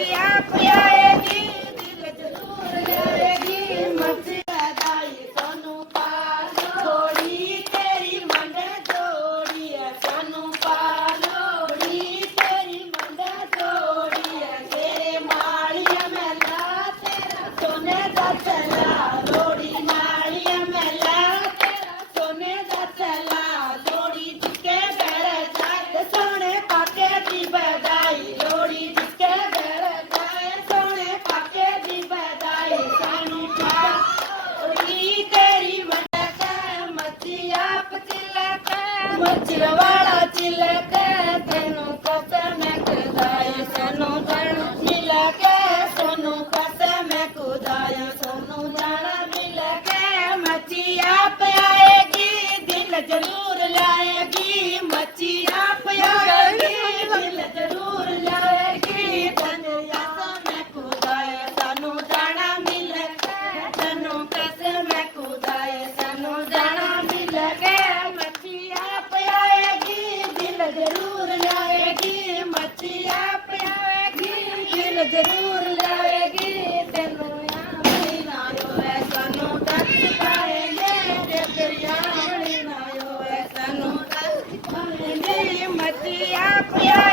Maria. ਤੀਰ ਵਾਲਾ ਚਿਲਕੇ ਤੈਨੂੰ ਕਸਮ ਖੁਦਾਈ, ਸਾਨੂੰ ਜਾਣ ਮਿਲ ਕੇ, ਸਾਨੂੰ ਕਸਮ ਖੁਦਾਈ, ਸਾਨੂੰ ਜਾਣ ਮਿਲ ਕੇ। ਮੱਚੀ ਆਪ ਆਏਗੀ, ਦਿਲ ਜ਼ਰੂਰ ਲਾਏਗੀ। ਮੱਚੀ ਆਪ ਆਏਗੀ, ਦਿਲ ਜ਼ਰੂਰ ਦਿਨ ਜ਼ਰੂਰ ਲਾਵੇਗੀ ਤੈਨੂੰ ਆਵਣੀ ਨਾ ਹੋਵੇ ਸਾਨੂੰ ਤੱਕ ਪਾਏਂਗੇ, ਤੇ ਤੇਰੀ ਆਵਣੀ ਨਾ ਹੋਵੇ ਸਾਨੂੰ ਤੱਕ ਪਾਏਂਗੇ। ਮਤੀਆ ਪਿਆ